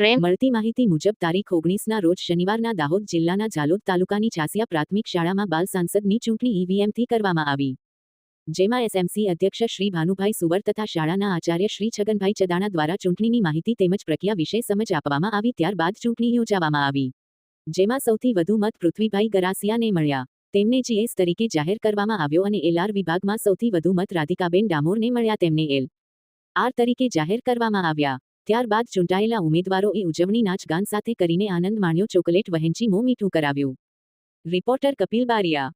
પ્રેમ મળતી માહિતી મુજબ તારીખ ઓગણીસના રોજ શનિવારના દાહોદ જિલ્લાના ઝાલોદ તાલુકાની ચાસિયા પ્રાથમિક શાળામાં બાલ સાંસદની ચૂંટણી ઈવીએમથી કરવામાં આવી. જેમાં એસએમસી અધ્યક્ષ શ્રી ભાનુભાઈ સુવર તથા શાળાના આચાર્ય શ્રી છગનભાઈ ચદાણા દ્વારા ચૂંટણીની માહિતી તેમજ પ્રક્રિયા વિશે સમજ આપવામાં આવી ત્યારબાદ ચૂંટણી યોજાવામાં આવી. જેમાં સૌથી વધુ મત પૃથ્વીભાઈ ગરાસિયાને મળ્યા. તેમને જીએસ તરીકે જાહેર કરવામાં આવ્યો અને એલઆર વિભાગમાં સૌથી વધુ મત રાધિકાબેન ડામોરને મળ્યા તેમને એલ આર તરીકે જાહેર કરવામાં આવ્યા. ત્યારબાદ ચૂંટાયેલા ઉમેદવારોએ ઉજવણી નાચગાન સાથે કરીને આનંદ માણ્યો ચોકલેટ વહેંચી મોં મીઠું કરાવ્યું. Reporter Kapil Baria